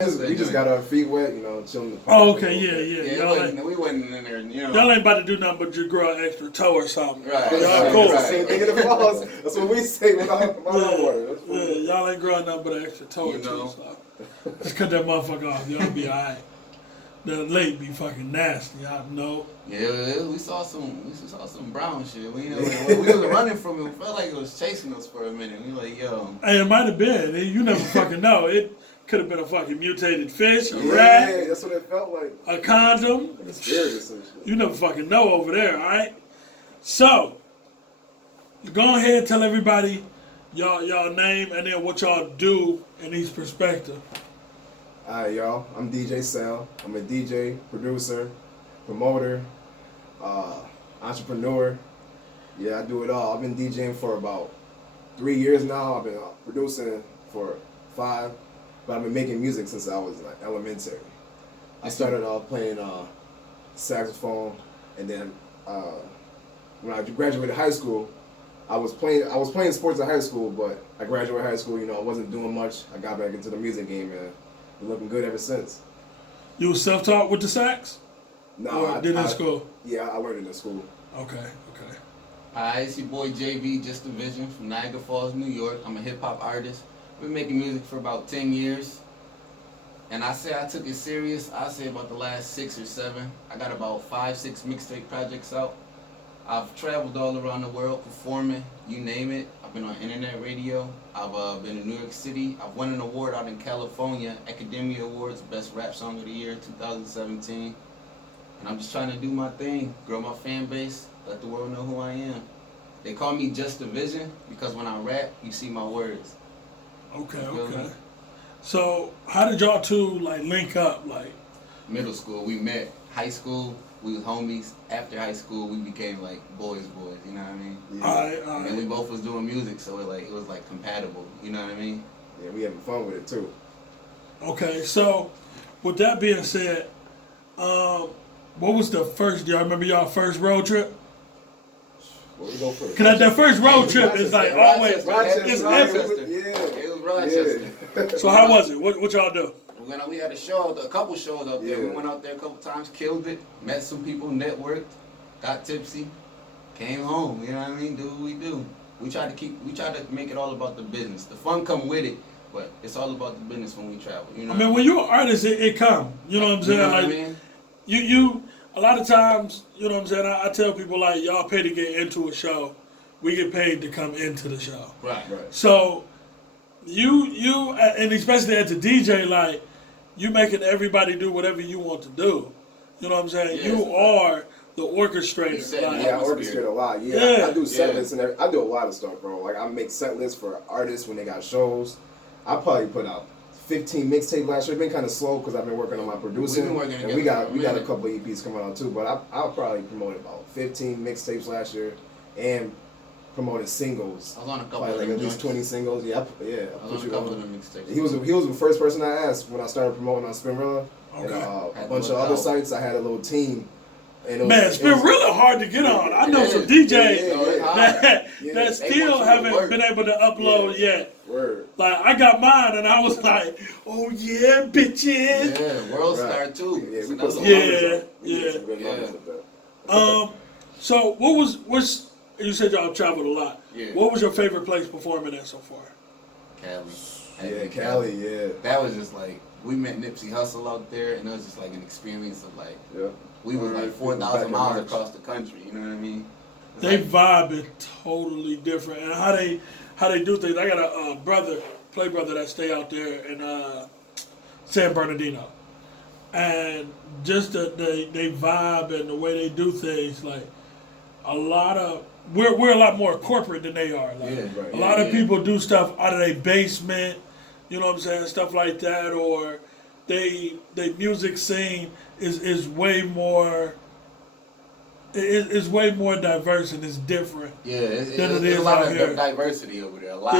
We just got our feet wet, chilling the park. Oh, okay, yeah. Yeah, we wasn't in there, Y'all ain't about to do nothing but just grow an extra toe or something. Right. Y'all cool. Same thing in the falls. That's what we say when I'm water. Yeah, y'all ain't growing nothing but an extra toe or two. So. Just cut that motherfucker off. Y'all be alright. The lake be fucking nasty. I know. Yeah, we saw some brown shit. We was running from it. It felt like it was chasing us for a minute. We like, yo. Hey, it might have been. You never fucking know. It could have been a fucking mutated fish, a rat. Yeah, that's what it felt like. A condom. Like a spirit or some shit. You never fucking know over there, alright? So, go ahead and tell everybody y'all name and then what y'all do in each perspective. Alright, y'all. I'm DJ Sal. I'm a DJ, producer, promoter, entrepreneur. Yeah, I do it all. I've been DJing for about 3 years now. I've been producing for 5. But I've been making music since I was like elementary. I started off playing saxophone, and then when I graduated high school, I was playing sports in high school, but I graduated high school. I wasn't doing much. I got back into the music game, and been looking good ever since. You was self-taught with the sax? No, I did in school. Yeah, I learned it in school. Okay. Hi, it's your boy JV, Just a Vision from Niagara Falls, New York. I'm a hip hop artist. Been making music for about 10 years. And I say I took it serious, I say about the last 6 or 7. I got about 5-6 mixtape projects out. I've traveled all around the world performing, you name it. I've been on internet radio. I've been in New York City. I've won an award out in California, Academia Awards, Best Rap Song of the Year, 2017. And I'm just trying to do my thing, grow my fan base, let the world know who I am. They call me Just a Vision because when I rap, you see my words. Okay. So, how did y'all two link up? Middle school, we met. High school, we was homies. After high school, we became boys. You know what I mean? Yeah. And we both was doing music, so it was compatible. You know what I mean? Yeah, we having fun with it too. Okay, so with that being said, what was the first? Do y'all remember y'all first road trip? Where we go first? Cause that first road trip is always Rochester. it's epic. It was Rochester. Yeah. So how was it? What y'all do? We had a couple shows up there. Yeah. We went out there a couple times, killed it, met some people, networked, got tipsy, came home. You know what I mean? Do what we do. We try to make it all about the business. The fun come with it, but it's all about the business when we travel. You know. I mean, when you're an artist, it come. You know what I'm saying? You know what I mean? You a lot of times, you know what I'm saying? I tell people y'all pay to get into a show. We get paid to come into the show. Right. So you and especially as a DJ, you making everybody do whatever you want to do. You know what I'm saying? Yes. You are the orchestrator. Yeah, I orchestrate a lot. Yeah. I do set lists and everything. I do a lot of stuff, bro. I make set lists for artists when they got shows. I probably put out 15 mixtape last year. It's been kind of slow because I've been working on my producing. We've been working and we got a couple of EPs coming out too. But I'll probably promote about 15 mixtapes last year and promoted singles. I was on a couple probably of at them least joints. 20 singles. Yeah. I was on a couple of them mixtapes. He was the first person I asked when I started promoting on Spinrilla. Okay. And a bunch of other sites. I had a little team. And It's been really hard to get on. I know some DJs that still haven't been able to upload yet. Word. I got mine and I was like, oh yeah, bitches. Yeah, World Star too. Yeah, we So put that's some a numbers Yeah, up. We did some good numbers with that. So what's you said y'all traveled a lot. Yeah. What was your favorite place performing at so far? Cali. Yeah, Cali, yeah. That was just we met Nipsey Hussle out there, and it was just an experience of Yeah. we was Back 4,000 in miles March. across the country. You know what I mean? It's They vibe is totally different, and how they do things. I got a brother that stay out there in San Bernardino, and just they vibe and the way they do things. A lot of we're a lot more corporate than they are. A lot of people do stuff out of their basement. You know what I'm saying? Stuff like that, or they music scene is way more. It's way more diverse and it's different. Yeah, than there's a lot of here. diversity over there. A lot.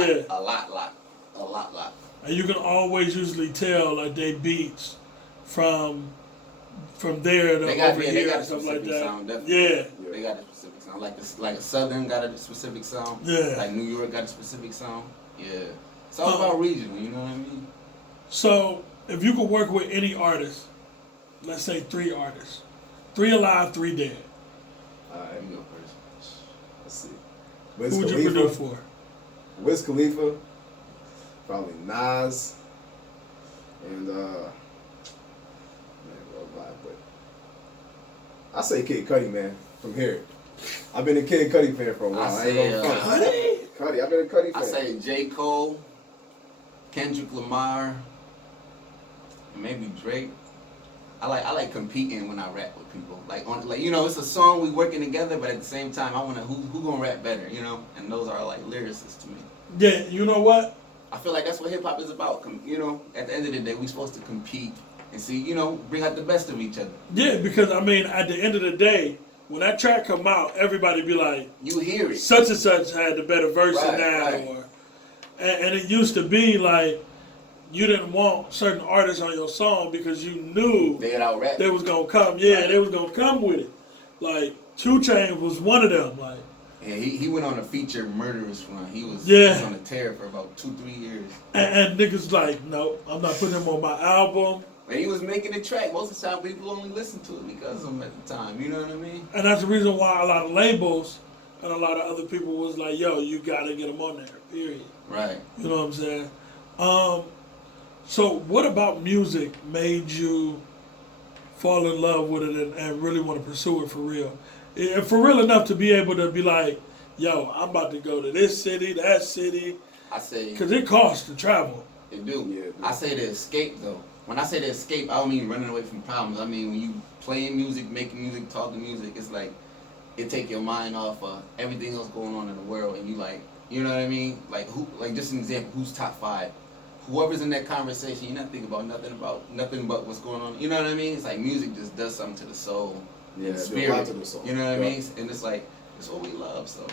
And you can always usually tell they beats from there to over here They got a and stuff like specific that. sound, definitely. Yeah. They got a specific sound. Like a Southern got a specific sound. Yeah. Like New York got a specific sound. Yeah. It's all about regional, you know what I mean? So if you could work with any artist, let's say 3 artists, 3 alive, 3 dead, Alright, You go first. let's see. who Wiz would you produce Khalifa. for? Wiz Khalifa. Probably Nas. And man, worldwide, but I say Kid Cudi, man. From here, I've been a Kid Cudi fan for a while. I ain't say, gonna front. Cudi? Cudi, I've been a Cudi fan. I say J. Cole, Kendrick Lamar, and maybe Drake. I like competing when I rap with people. It's a song we working together, but at the same time, I wanna who gonna rap better, And those are like lyricists to me. Yeah, you know what? I feel like that's what hip hop is about. At the end of the day, we supposed to compete and see, bring out the best of each other. Yeah, because I mean, at the end of the day, when that track come out, everybody be like, You hear it. such and such had the better verse than that, Right. or and it used to be like you didn't want certain artists on your song because you knew They get out rap. they was gonna come. Yeah, Right. they was gonna come with it. Like 2 Chainz was one of them. Like Yeah, he went on a feature murderous run. He was on a tear for about 2-3 years. and niggas like, no, I'm not putting him on my album. And he was making a track. Most of the time, people only listen to it because of him at the time. You know what I mean? And that's the reason why a lot of labels and a lot of other people was like, yo, you gotta get him on there. Period. Right. You know what I'm saying? So what about music made you fall in love with it and really want to pursue it for real? And for real enough to be able to be like, yo, I'm about to go to this city, that city. I say Because it costs to travel. it do. Yeah, it do. I say to escape though. When I say to escape, I don't mean running away from problems. I mean when you playing music, making music, talking music, it's like it take your mind off of everything else going on in the world, and you like, you know what I mean? Like just an example, who's top 5? Whoever's in that conversation, you're not thinking about nothing but what's going on. You know what I mean? It's like music just does something to the soul, Yeah, and the it do a spirit. lot to the soul. You know what I Yeah. mean? And it's like it's what we love. So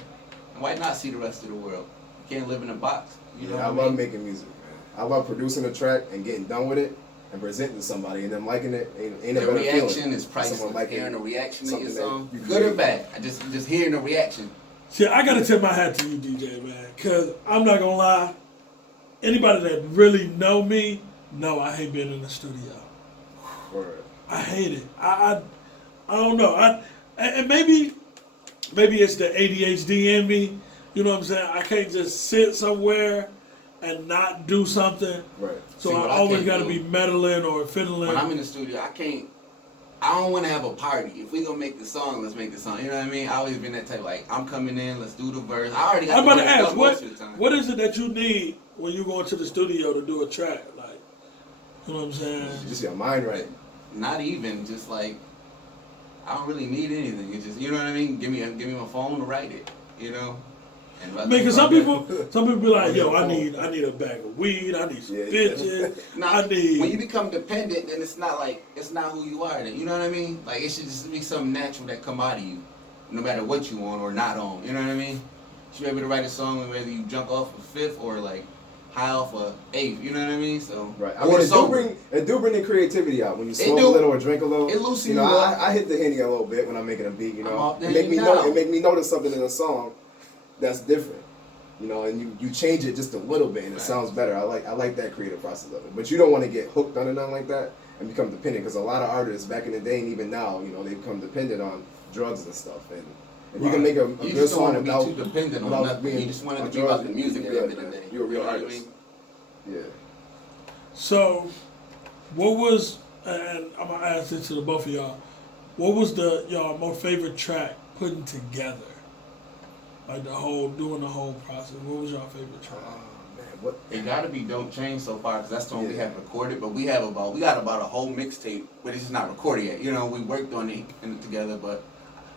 and why not see the rest of the world? You can't live in a box. You know Yeah, I what I love mean? making music, man. I love producing a track and getting done with it and presenting to somebody and them liking it. Ain't a The better reaction feeling. is priceless. Someone liking Hearing the reaction of your something that song, you good or create. bad. I just hearing the reaction. See, I gotta tip my hat to you, DJ, man. Because I'm not gonna lie, anybody that really know me, know I hate being in the studio. Word. I hate it. I don't know. And maybe it's the ADHD in me. You know what I'm saying? I can't just sit somewhere and not do something. Right. So See, I what I always can't got to do- be meddling or fiddling. When I'm in the studio, I don't want to have a party. If we gonna make the song, let's make the song. You know what I mean? I always been that type. Like I'm coming in, let's do the verse. I already got I'm the about to verse ask, done what most of the time. what is it that you need when you go into the studio to do a track? Like, you know what I'm saying? Just your mind right. Not even just like I don't really need anything. It's just you know what I mean. Give me my phone to write it. You know. And I mean, cause some people be like, Yeah, yo, I phone. need a bag of weed, I need some Yeah, bitches, Now, I need. when you become dependent, then it's not who you are. Then you know what I mean? Like it should just be something natural that come out of you, no matter what you on or not on. You know what I mean? You should be able to write a song whether you jump off a 5th or like high off a 8th. You know what I mean? So Right. I mean, it do bring the creativity out when you smoke a do. little or drink a little. It loosens you know, you up. I hit the Henny a little bit when I'm making a beat. You I'm know, off the it make Henny me now. it make me notice something in a song that's different. You know, and you change it just a little bit, and it Right. sounds better. I like that creative process of it. But you don't want to get hooked on it, nothing like that, and become dependent. Because a lot of artists back in the day, and even now, you know, they become dependent on drugs and stuff. And you can make a You good just don't song want to without be too dependent on without nothing. being You just want it on to be about drugs. the music at the end of the man. day. You're a real You know what I artist. mean? Yeah. So, what was, and I'm gonna ask this to the both of y'all, what was y'all most favorite track putting together? Like doing the whole process. What was your favorite track? Oh man, what? It gotta be Don't Change so far because that's the one we Yeah. have recorded. But we got about a whole mixtape, but it's just not recorded yet. You know, we worked on it together. But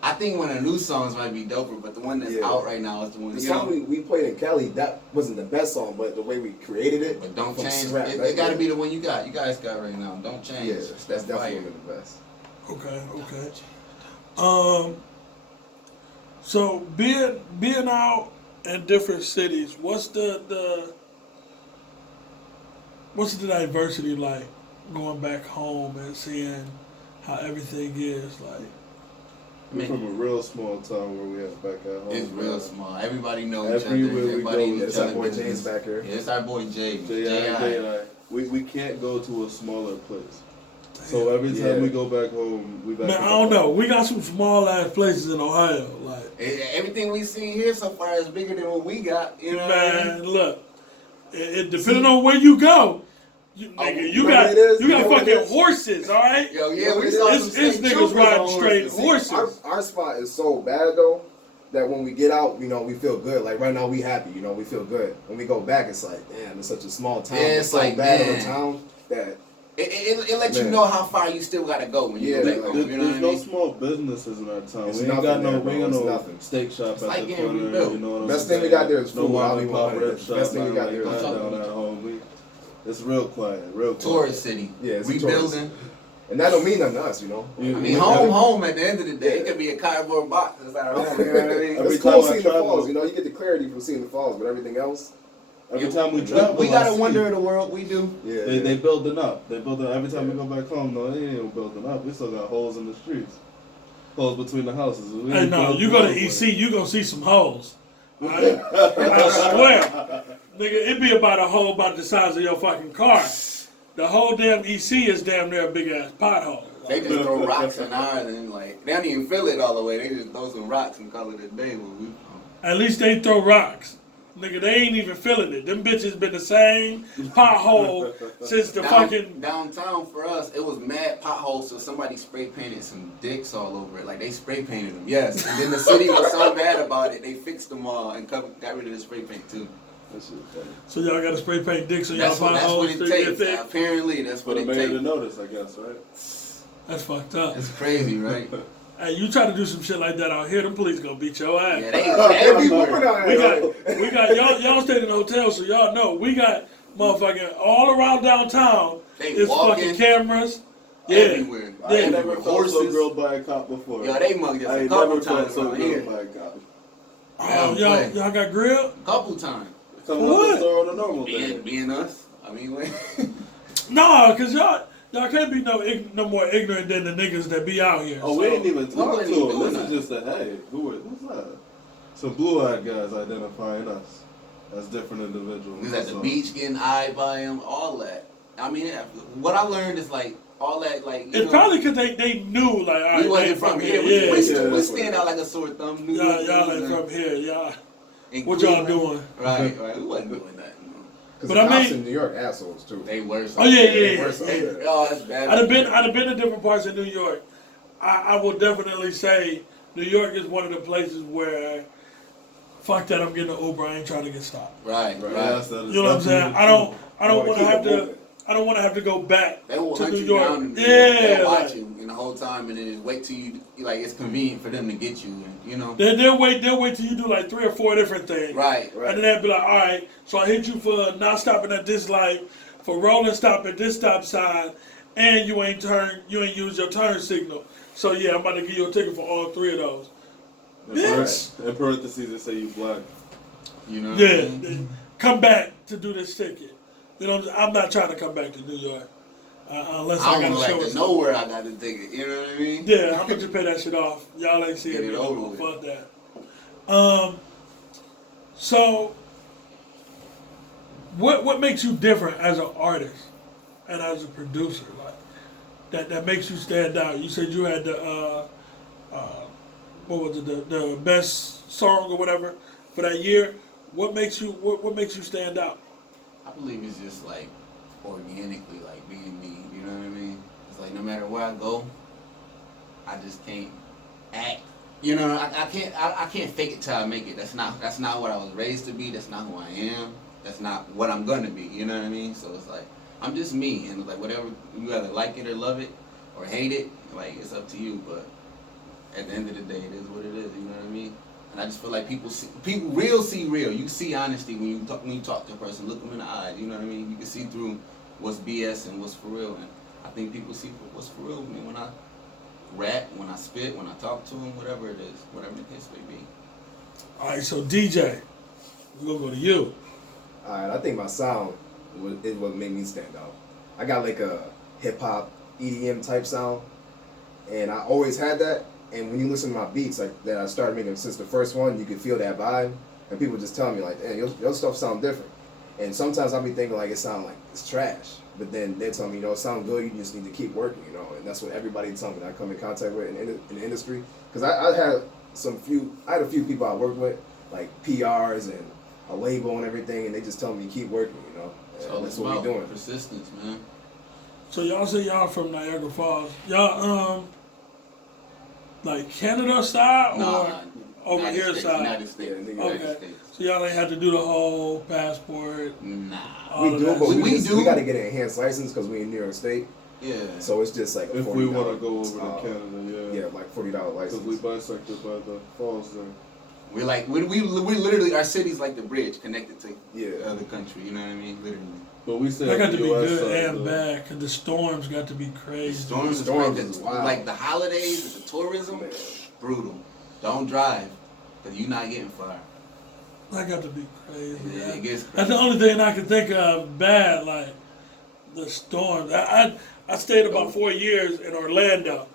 I think one of the new songs might be doper. But the one that's Yeah. out right now is the one. The You know, song we played in Cali, that wasn't the best song, but the way we created it, but Don't from Change. scratch, It that- gotta yeah. be the one you guys got right now. Don't Change. Yeah, that's that's fire. definitely the best. Okay. So being out in different cities, what's the diversity like going back home and seeing how everything is like? We're from a real small town where we have back at home. It's real man. small. Everybody knows each other. Everywhere we Everybody go, in It's each our other boy business. James back here. Yeah, it's our boy Jay. J.I. we can't go to a smaller place. So every time we go back home, we back. Man, I don't know. We got some small ass places in Ohio. Like everything we see here so far is bigger than what we got. You know what I mean? man, look, it depending on where you go. You got fucking horses, all right? Yo, yeah, we saw it's niggas riding straight horses. Our spot is so bad though that when we get out, we feel good. Like right now, we happy. We feel good. When we go back, it's like, damn, it's such a small town. Yeah, it's it's so like, bad man. of a town that it lets you know how far you still gotta go when you go back home. You know There's no small businesses in our town. It's We ain't got no nothing. steak shop It's at like the getting corner. rebuilt. You know what I'm Best saying? thing we got there is no food. I mom don't and even pop want it. rib shop. Best thing we got there is nothing food. down at home. It's real quiet. Real quiet. Tourist city. Yeah, it's rebuilding. And that don't mean nothing to us, I mean, home. At the end of the day, it could be a cardboard box inside home. You know what I mean? Every It's cool time I seeing the travel- falls. You get the clarity from seeing the falls, but everything else. Every time we travel, we got I a see. wonder of the world. We do. Yeah, They building up. They building up. Every time we go back home, no, they ain't building up. We still got holes in the streets. Holes between the houses. We Hey, ain't no, building you go to nowhere. EC, you gonna see some holes. All right? I swear, nigga, it be about a hole about the size of your fucking car. The whole damn EC is damn near a big ass pothole. They just throw rocks in ours and they don't even fill it all the way. They just throw some rocks and call it a day. At least they throw rocks. Nigga, they ain't even feeling it. Them bitches been the same pothole since the fucking... Downtown for us, it was mad potholes, so somebody spray painted some dicks all over it. Like, they spray painted them, yes. And then the city was so mad about it, they fixed them all and got rid of the spray paint, too. That shit funny. So y'all gotta spray paint dicks on y'all That's what potholes it to get takes. thick? Apparently, that's For what the it mayor to takes. notice, I guess, right? That's fucked up. It's crazy, right? Hey, you try to do some shit like that out here, them police gonna beat your ass. Yeah, they everywhere. We got y'all stayed in the hotel, so y'all know we got motherfucking all around downtown. They It's walking fucking cameras. Yeah. everywhere. I ain't Yeah. never felt so Horses. grilled by a cop before. Yo, they mugged us I a ain't couple never felt times so around grilled here. by a cop. Oh, y'all got grilled? Couple times. Coming What? up the store on a normal day. Being us. I mean, No, cause y'all can't be no more ignorant than the niggas that be out here. Oh, we ain't even talked wasn't to even him. doing This that. is just a hey. Who's that? Some blue-eyed guys identifying us as different individuals. we was at the So, beach getting eyed by him, all that. I mean, what I learned is like all that, like you It's know, probably cause they knew like all right, we wasn't they from here. here. Yeah, We yeah. stand out like a sore thumb. Knew y'all what y'all we ain't was from here. Y'all in what y'all Cleveland. doing? Right. We wasn't doing that. No. Because But the I cops mean- in New York assholes too. They were. Oh yeah. Oh, that's bad. I'd have been to different parts of New York. I will definitely say New York is one of the places where fuck that I'm getting an Uber, I ain't trying to get stopped. Right. Yeah, Right. that is You know what I'm saying? definitely I don't wanna want to keep have it to moving. I don't want to have to go back They will to hunt New you York. down and Yeah, they'll watch like, you in the whole time and then just wait till you like it's convenient for them to get you and you know. they'll wait till you do like 3 or 4 different things. Right. And then they'll be like, all right, so I hit you for not stopping at this light, for rolling stop at this stop sign, and you ain't used your turn signal. So yeah, I'm about to give you a ticket for all 3 of those. Bitch. In parentheses, they say you black. You know. What Yeah, I mean? come back to do this ticket. You know, I'm not trying to come back to New York unless I I don't got want to to show like it. to know where I got the ticket. You know what I mean? Yeah, I'm gonna just pay that shit off. Y'all ain't seeing Get me it no over more. with. Fuck that. So what makes you different as an artist and as a producer? Like that makes you stand out. You said you had the what was it, the best song or whatever for that year. What makes you stand out? I believe it's just like organically, like being me. You know what I mean? It's like no matter where I go, I just can't act. You know, I can't fake it till I make it. That's not what I was raised to be. That's not who I am. That's not what I'm gonna be. You know what I mean? So it's like I'm just me, and like whatever you either like it or love it or hate it, like it's up to you. But at the end of the day, it is what it is. You know what I mean? And I just feel like people see real. You see honesty when you talk to a person. Look them in the eyes. You know what I mean? You can see through what's BS and what's for real. And I think people see what's for real with me when I rap, when I spit, when I talk to them, whatever it is, whatever the case may be. All right, so DJ, we're gonna go to you. Alright, I think my sound is what made me stand out. I got like a hip hop EDM type sound, and I always had that. And when you listen to my beats, like that I started making since the first one, you can feel that vibe. And people just tell me like, "Hey, your stuff sound different." And sometimes I'll be thinking like it sounds like it's trash, but then they tell me, you know, it sounds good. You just need to keep working, you know. And that's what everybody tells me that I come in contact with in the industry. Because I had a few people I worked with, like PRs and a label and everything, and they just tell me keep working, you know. So That's what we're doing. Persistence, man. So y'all say y'all from Niagara Falls. Y'all like Canada side or over United here States, side? United States. Yeah, United Okay. States. So y'all ain't have to do the whole passport. Nah. all We of do, that but shit. We do. we got to get an enhanced license because we in New York State. Yeah. So it's just like a If $40, we want to go over to Canada, yeah, like $40 Because license. we bisected by the falls there. We're like, we literally, our city's like the bridge connected to Yeah. the other country, you know what I mean? Literally. But we stay That on got to the be US good side, and though. bad because the storms got to be The crazy. storms, Storms is is like, wild. like the holidays, the tourism, Man. brutal. Don't drive, because you're not getting far. That got to be crazy. Yeah, it gets That's crazy. the only thing I can think of bad, like the storms. I stayed about 4 years in Orlando,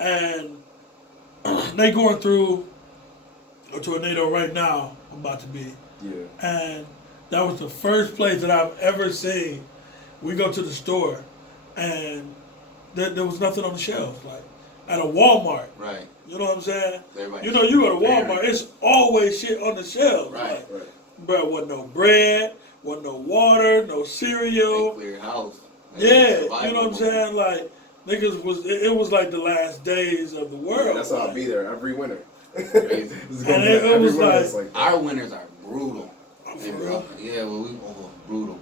and they going through a tornado right now. About to be, Yeah. and that was the first place that I've ever seen. We go to the store, and there was nothing on the shelves. Like at a Walmart, Right. you know what I'm saying? Everybody- You know, you go to Walmart, it's always shit on the shelves. Right. Right. Like, bro, wasn't no bread, wasn't no water, no They cereal. clear house. Yeah, Survival you know what I'm mode. saying? Like, niggas was, it was like the last days of the world. That's how I'll like, be there every winter. Crazy. It's gonna And be it every was winter like- it's that. Our winters are brutal. For real? Yeah, well, brutal.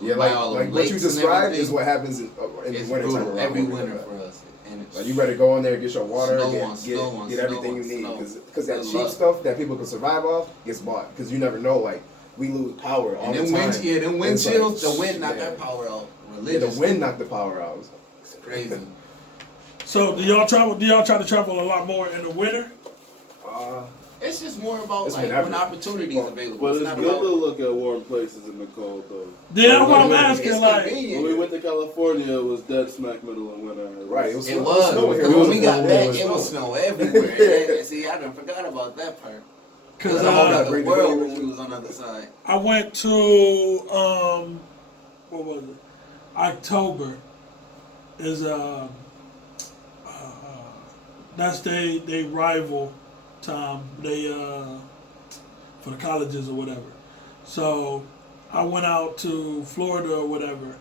Yeah, By like, all the like what you lakes and described everything, is what happens in it's the winter brutal time. every winter for us. And it's Like you better go in there, get your water, Snow get, on get, snow on get snow everything on you need, snow. because that Good cheap luck. stuff that people can survive off gets bought. Because you never know, like we lose power all And the them time. wind, yeah, them wind It's like, chills, the wind knocked yeah. our power out. Yeah, Religious. the wind knocked the power out. It's crazy. So do y'all travel? Do y'all try to travel a lot more in the winter? Uh, It's just more about It's like whenever. when opportunities available. But it's not good to about look at warm places in the cold, though. Yeah, that's what I'm Like, asking. it's Like, convenient. When we went to California, it was dead smack middle of winter. right, it was It snow- was. snowing here. Because when we It got was back, snowing. it was snow everywhere. Yeah, see, I done forgot about that part. cause Because a whole I other bring the world baby when we was on the other side. I went to what was it? October is that's they rival time. They for the colleges or whatever. So I went out to Florida or whatever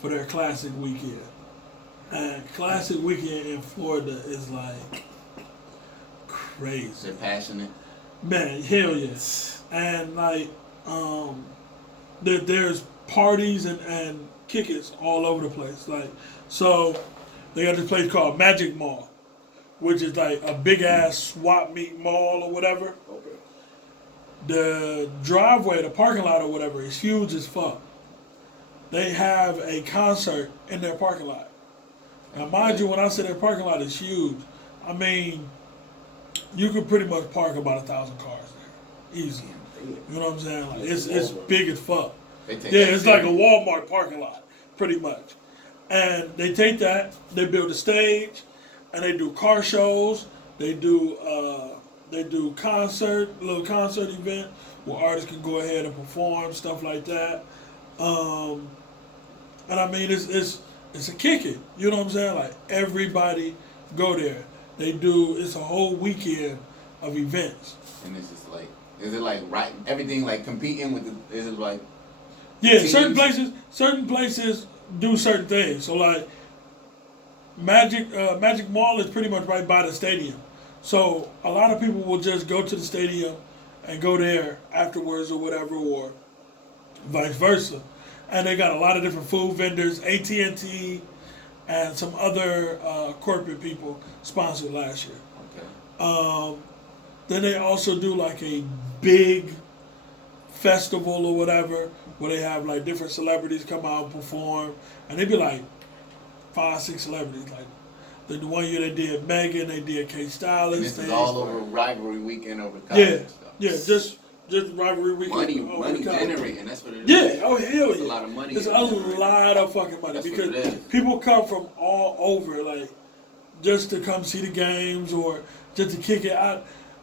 for their classic weekend. And classic weekend in Florida is like crazy. They're passionate. Man, hell yeah. And like, there's parties and kickers all over the place. Like, so they got this place called Magic Mall, which is like a big ass swap meet mall or whatever. Okay. The driveway, the parking lot or whatever is huge as fuck. They have a concert in their parking lot. Now, mind you, when I say their parking lot is huge, I mean, you could pretty much park about 1,000 cars there, easy. You know what I'm saying? Like it's big as fuck. They take Yeah, that it's like a serious. Walmart parking lot, pretty much. And they take that, they build a stage, and they do car shows. They do little concert event where artists can go ahead and perform stuff like that. And I mean, it's a kick it. You know what I'm saying? Like everybody go there. It's a whole weekend of events. And it's just like, is it like right? Everything like competing with the, is it like, Yeah, teams? certain places do certain things. So like Magic Mall is pretty much right by the stadium. So a lot of people will just go to the stadium and go there afterwards or whatever, or vice versa. And they got a lot of different food vendors, AT&T, and some other corporate people sponsored last year. okay. Then they also do like a big festival or whatever where they have like different celebrities come out and perform, and they be like 5, 6 celebrities. Like the one year they did Megan, they did K Styles. And this is all over rivalry weekend over college Yeah, stuff. yeah, just rivalry weekend. Money generating. That's what it is. Yeah, oh hell It's yeah. a lot of money. It's a generated. lot of fucking money That's what because it is. people come from all over, like just to come see the games or just to kick it.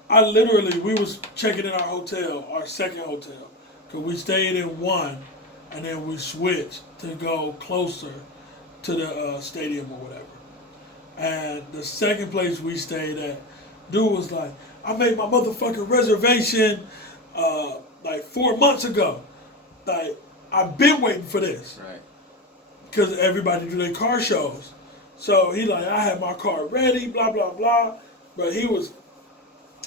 I literally, we was checking in our hotel, our second hotel, because we stayed in one, and then we switched to go closer to the stadium or whatever. And the second place we stayed at, dude was like, I made my motherfucking reservation like 4 months ago. Like, I've been waiting for this. Right. Because everybody do their car shows. So he like, I had my car ready, blah, blah, blah. But he was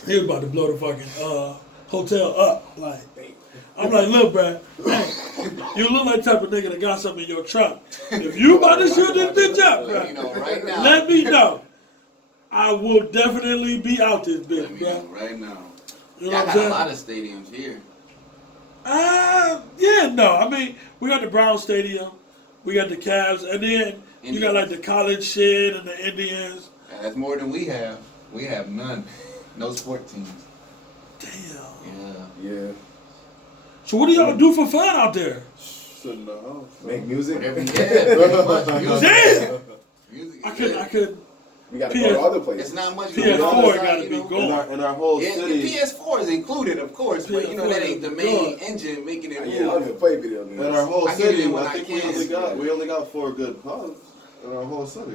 about to blow the fucking hotel up. Like, I'm like, look, bruh, hey, you look like the type of nigga that got something in your truck. If you about to shoot this bitch up, Let me know bruh, right now. let me know. I will definitely be out this bitch, Let me know bruh. right now. You know Y'all what I'm got a saying? lot of stadiums here. Yeah, no. I mean, we got the Brown Stadium, we got the Cavs, and then you got like the college shit and the Indians. That's more than we have. We have none. No sport teams. Damn. Yeah. Yeah. So what do y'all do for fun out there? Sit in the house. Make music. Whatever. Yeah, pretty much. Music. Damn! Music is I it. could. We gotta go to other places. It's not much. PS4 going on, gotta you be know. going. In our whole The city, PS4 is included, of course, but you know that ain't the main PS4 engine making it Yeah, I don't move. even play video games. in our whole I get it city, when I I think can. we only got 4 good pubs in our whole city.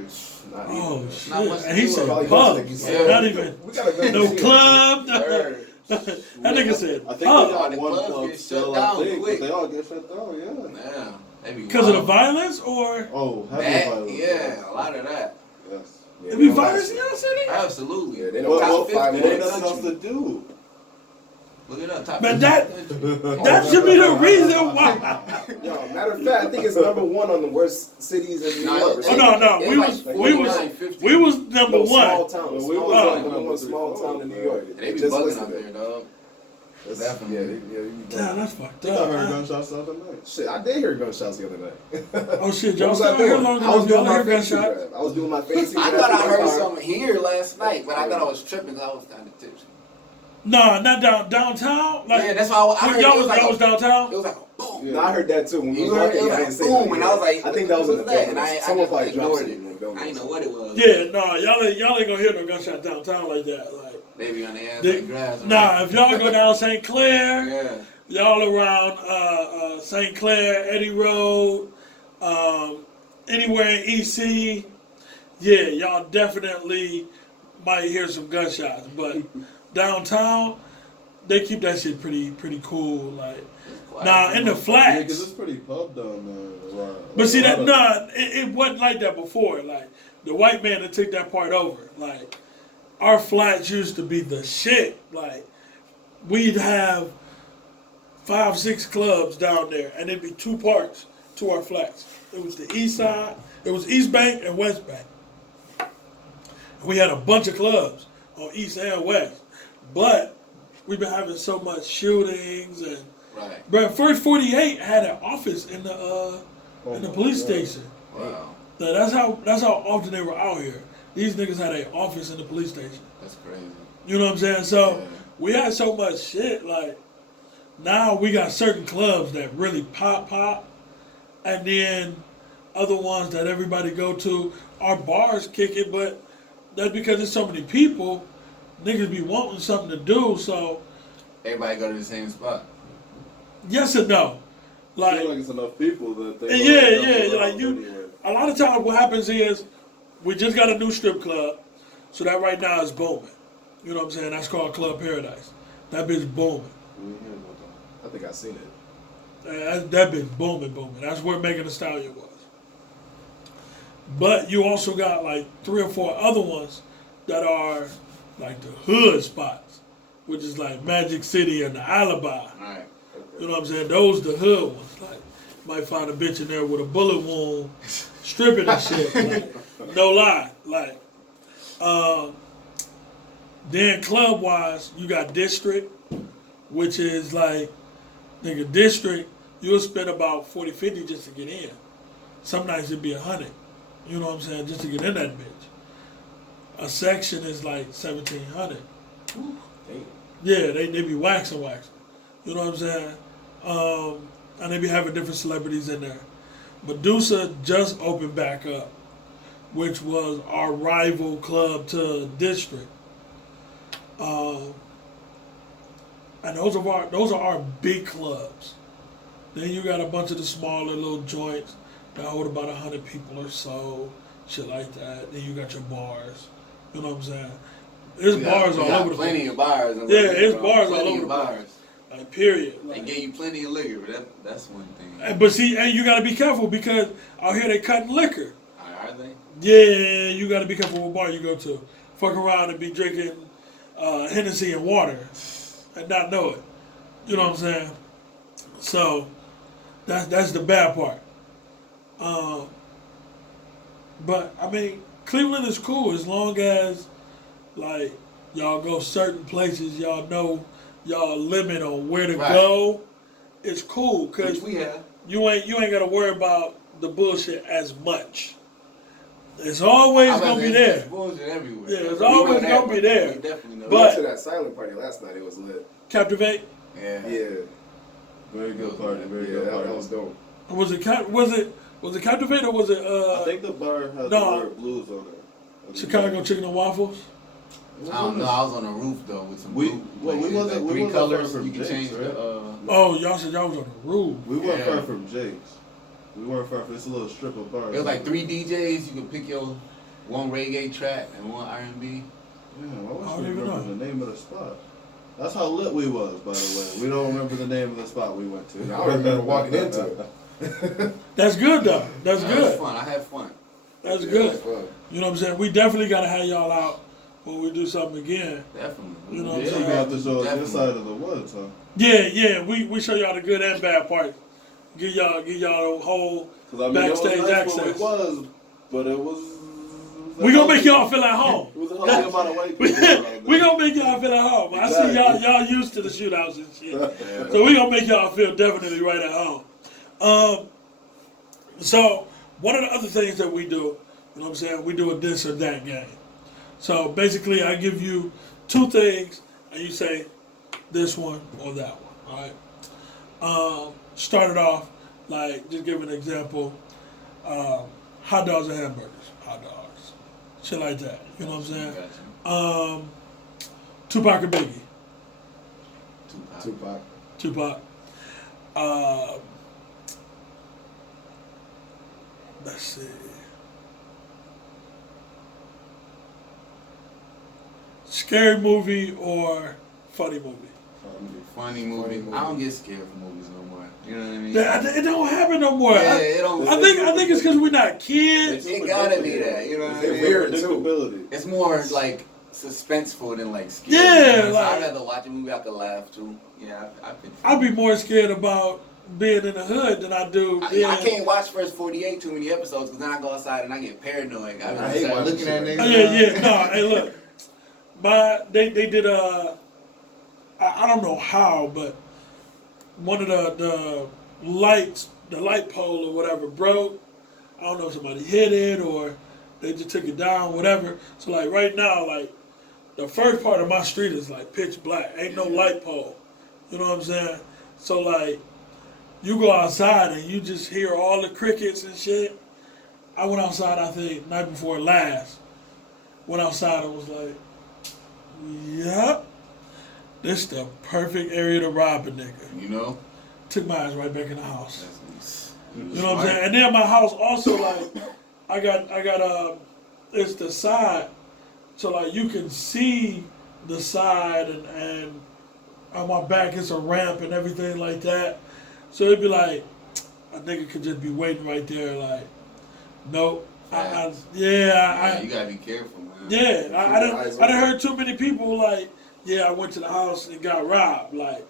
Not Oh even. shit! Not much And he to said Probably pubs, Yeah. not even We gotta go no to club. Word. That nigga said I think they pub got the one clubs club get still, shut down I think, quick. but they all get shut down, yeah. Yeah. They be because of the wild. violence, or Oh, heavy That, violence. yeah, a lot of that. Yes. Yeah, it they be don't violence in last- your city? Absolutely. Yeah, they Well, don't well, last 5 it ain't minutes. nothing else to do. Look it up. Top Man, 50 that country. that should be the reason why. Yo, matter of fact, I think it's #1 on the worst cities in New No, York. it's- Oh no, It's we like was 49, 50. we was number No, small one. town. We Small was town. like Number one number small 3, town in New York. They be Just bugging listed up it. there, dog. That's- Definitely. Yeah, they be Damn, bugging. that's fucked I heard up. gunshots the other night. Shit, I did hear gunshots the other night. Oh shit, What y'all was still I out here doing? long I was enough? doing Y'all my hear fancy gunshots? grab. I was doing my fancy I grab thought I to my heard car. something here last night, but I thought I was tripping because I was kind of tipsy. Nah, not downtown. Like, Yeah, that's why I when heard y'all it was like was downtown. It was like a boom. Yeah. No, I heard that too. When we You was heard walking, it was I like didn't say boom, nothing. and I was like, I think that was in the that? And building. I Someone just probably dropped ignored something it. in the building. I didn't know what it was. Yeah, nah, y'all ain't gonna hear no gunshot downtown like that. Like, They be on the ass they- like grass. nah, if y'all go down St. Clair, Yeah. y'all around St. Clair, Eddie Road, anywhere in EC, yeah, y'all definitely might hear some gunshots. But downtown, they keep that shit pretty cool. Like, nah, in the Yeah, because flats. it's pretty pub down there. But see that, no. nah, it wasn't like that before. Like, the white man that took that part over. Like, our flats used to be the shit. Like, we'd have 5, 6 clubs down there, and there'd be 2 parts to our flats. It was the east side, it was East Bank and West Bank. We had a bunch of clubs on East and West, but we've been having so much shootings and. Right. But First 48 had an office in the police station. Wow. Now, that's how often they were out here. These niggas had an office in the police station. That's crazy. You know what I'm saying? So Yeah. we had so much shit. Like, now we got certain clubs that really pop, and then other ones that everybody go to. Our bars kick it, but that's because there's so many people. Niggas be wanting something to do. So Everybody go to the same spot. yes and no. I Like, feel like it's enough people that they yeah, don't yeah, jump like around you. anyway. A lot of times, what happens is we just got a new strip club, so that right now is booming. You know what I'm saying? That's called Club Paradise. That bitch booming. We ain't hear about that. I think I seen it. That bitch booming. That's where Megan Thee Stallion was. But you also got like 3 or 4 other ones that are like the hood spots, which is like Magic City and the Alibi. Right. You know what I'm saying? Those the hood ones. Like, might find a bitch in there with a bullet wound, stripping and shit. Like, no lie. Like, then club wise, you got District, which is like, nigga, District, you'll spend about 40, 50 just to get in. Some nights it'd be 100. You know what I'm saying? Just to get in that bitch. A section is like 1,700. Damn. Yeah, they be waxing. You know what I'm saying? And they be having different celebrities in there. Medusa just opened back up, which was our rival club to District. And those are our big clubs. Then you got a bunch of the smaller little joints that hold about 100 people or so, shit like that. Then you got your bars. You know what I'm saying? There's bars all over the place. Plenty of bars. Yeah, it's bars all plenty over of the place. bars. Like, period. They Like, gave you plenty of liquor, but that's one thing. but see, and you gotta be careful because out here they cutting liquor. Are they? Yeah, you gotta be careful what bar you go to. Fuck around and be drinking Hennessy and water and not know it. You know what I'm saying? So that's the bad part. But I mean, Cleveland is cool as long as like y'all go certain places. Y'all know y'all limit on where to go. It's cool because we have. you ain't gotta worry about the bullshit as much. It's always gonna be there. There's bullshit everywhere. Yeah, it's always gonna be there. We definitely know. We went But to that silent party last night. It was lit. Captivate. Yeah. Yeah, Very good party. Very yeah, good that party. was dope. Was it Captivate or was it I think the bar has the no. word blues on it. Chicago Chicken and Waffles? I don't know. I was on the roof though with some We- blue. well, we like, wasn't- the we three wasn't colors. far from You can Jake's, change right? the. Oh, y'all said y'all was on the roof. We weren't Yeah. far from Jake's. We weren't far from. It's a little strip of bars. It was like 3 DJs. You could pick your one reggae track and one R&B. Yeah, I wish I we don't even remember know. the name of the spot. That's how lit we was, by the way. We don't remember the name of the spot we went to. I remember walking into it. That's good though. That's That was good. fun. I had fun. That's Yeah, good. it was fun. You know what I'm saying? We definitely gotta have y'all out when we do something again. Definitely. You know Yeah, what you I'm saying? have to show us your Definitely. side of the woods, huh? Yeah, we show y'all the good and bad parts. Give y'all the whole Because I mean, backstage it was nice access. where we was, but it was. We gonna make y'all feel at home. It was a healthy amount of white people around there. We gonna make y'all feel at home. I see y'all used to the shootouts and shit. So we gonna make y'all feel definitely right at home. So one of the other things that we do, you know what I'm saying, we do a this or that game. So basically I give you 2 things and you say this one or that one. Alright. Start it off like just give an example. Hot dogs and hamburgers. Hot dogs. Shit like that. You know what I'm saying? Gotcha. Tupac or Biggie? Tupac. Tupac. Let's see. Scary movie or funny movie? Funny movie. I don't get scared from movies no more. You know what I mean? It don't happen no more. Yeah, it don't. I think it's because we're not kids. It gotta be that. You know what I They're mean? weird too. Predictability. It's more like suspenseful than like scary. Yeah, You know, so like- I'd rather watch a movie I could laugh to. Yeah, I've been. I'd be more scared about being in the hood than I do being. I can't watch first 48 too many episodes because then I go outside and I get paranoid. I hate start watching looking at shit niggas. like Yeah. No, hey, look. They did I don't know how, but one of the lights, the light pole or whatever broke. I don't know if somebody hit it or they just took it down, whatever. So like right now, like the first part of my street is like pitch black. Ain't no light pole. You know what I'm saying? So like you go outside and you just hear all the crickets and shit. I went outside, I think, night before last. Went outside and was like, yep, this the perfect area to rob a nigga. You know? Took my ass right back in the house. That's You know what I'm saying? And then my house also like, I got it's the side, so like you can see the side and on my back it's a ramp and everything like that. So it'd be like, a nigga could just be waiting right there like, nope. Yeah, you gotta be careful, man. Yeah, I eyes done open. heard too many people like, yeah, I went to the house and got robbed. Like,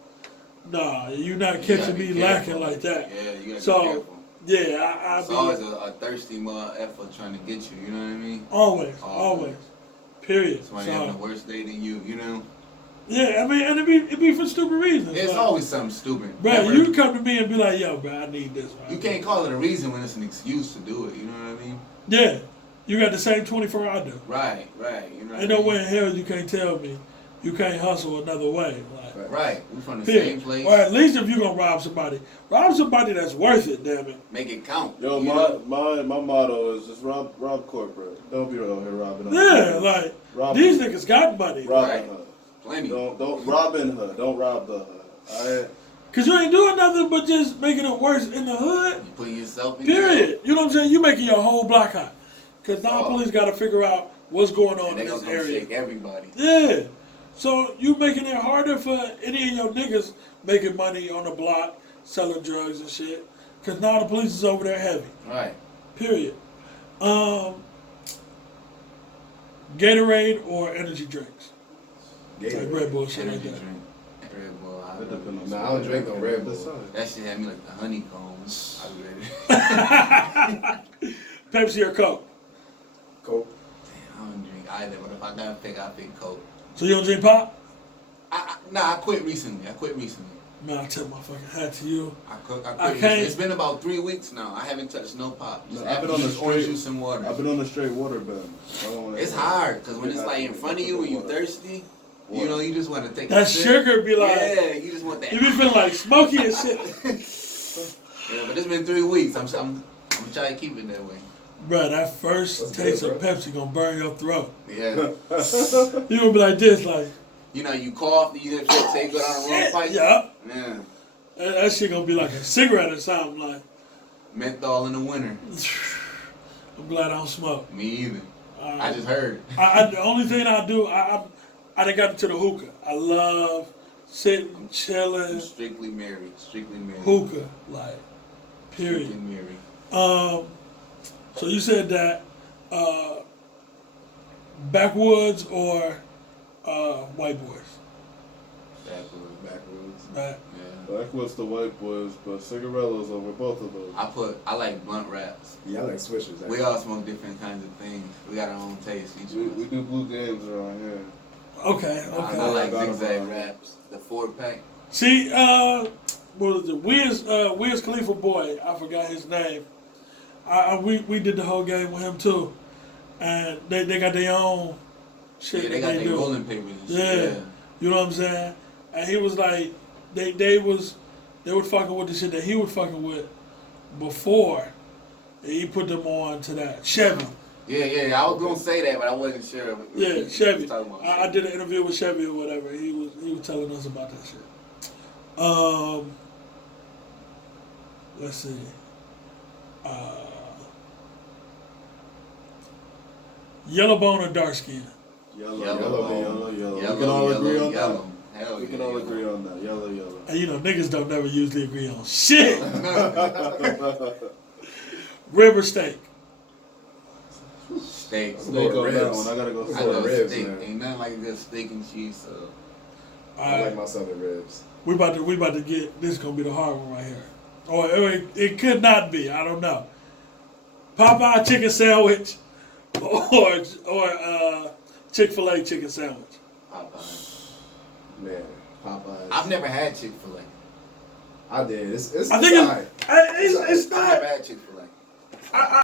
nah, you not You catching gotta be me careful. lacking like that. Yeah, you gotta So, be careful. Yeah, I It's be always a thirsty effort trying to get you, you know what I mean? always. Period. Somebody having a worse day than you know? Yeah, I mean, and it be for stupid reasons. It's like, always something stupid. bro, Never- you come to me and be like, yo, bro, I need this, man. You can't call it a reason when it's an excuse to do it, you know what I mean? Yeah, you got the same 24 I do. Right, you know what Ain't I no mean? way in hell you can't tell me you can't hustle another way. Like, Right, we from the period. same place. Or at least if you're gonna rob somebody that's worth it, damn it. Make it count. Yo, you know? my motto is just rob corporate. Don't be out here robbing. other Yeah, people. like Rob these them. niggas got money. Robin Right. Hood. Plenty. Don't Robin Hood. Don't rob the hood. Alright. Cause you ain't doing nothing but just making it worse in the hood. You putting yourself in Period. You know what I'm saying? You making your whole block hot. Cause now Oh. police got to figure out what's going on And in they this gonna come area. shake everybody. Yeah. So you making it harder for any of your niggas making money on the block, selling drugs and shit. Cause now the police is over there heavy. Right. Period. Gatorade or energy drinks. Like Gatorade. Red Bull, shit like Energy that. drink. Red Bull. I It depends on Nah, I don't drink no Red Bull. That shit had me like the honeycombs. I ready. Pepsi or Coke. Coke. Damn, I don't drink either, but if I gotta pick, I pick Coke. So you don't drink pop? I quit recently. Man, I tip my fucking hat to you. I quit I recently. can't- It's been about 3 weeks now. I haven't touched no pop. No, Just I've been apple on the juice, orange straight- juice and water. I've been on the straight water ban. It's hard because when it's like in front of you and you thirsty, you know, you just want to take That a sip. sugar be like, Yeah, you just want that. you be feeling like smoky and shit. Yeah, but it's been 3 weeks. I'm gonna try to keep it that way. Bruh, that first That's taste good, of bro. Pepsi gonna burn your throat. Yeah. You gonna be like this, like, You know, you cough, you just say go down the wrong shit, pipe. yeah. Yeah. That shit gonna be like a cigarette or something. Like, Menthol in the winter. I'm glad I don't smoke. Me either. Alright. I just heard. The only thing I do, I done got into the hookah. I love sitting, I'm chilling, strictly married. Strictly married. hookah, like, period. Strictly married. So you said that backwoods or white boys, Backwoods. right? Yeah. Backwoods the white boys, but cigarillos over both of those. I like blunt wraps. Yeah, I like swishers. We all smoke different kinds of things. We got our own taste. Each We one. do blue games around here. Okay, I okay. like Got 'em zigzag all. wraps. The 4-pack. See, what was it? Wiz Khalifa boy, I forgot his name. We did the whole game with him too, and they got their own shit. Yeah, they that got their do. rolling papers and Yeah. shit. You know what I'm saying? And he was like, they were fucking with the shit that he was fucking with before. And he put them on to that Chevy. Yeah. I was gonna say that, but I wasn't sure. Yeah, We Chevy. was talking about I did an interview with Chevy or whatever. He was telling us about that shit. Let's see. Yellow bone or dark skin? Yellow. Yellow. We can all agree on yellow. that. Hell We yeah, can all yellow. agree on that. Yellow. And you know, niggas don't never usually agree on shit. Rib or steak? Steak. Steak on that Ribs. one. I gotta go I Let's steak. love ribs, steak. man. Ain't nothing like a good steak and cheese. So I like my southern ribs. We about to get this. Is gonna be the hard one right here, or it could not be. I don't know. Popeye chicken sandwich, or Chick-fil-A chicken sandwich. Popeye. Man, Popeyes. I've never had Chick-fil-A. I did. It's I think alright. it's I've not. never had Chick-fil-A.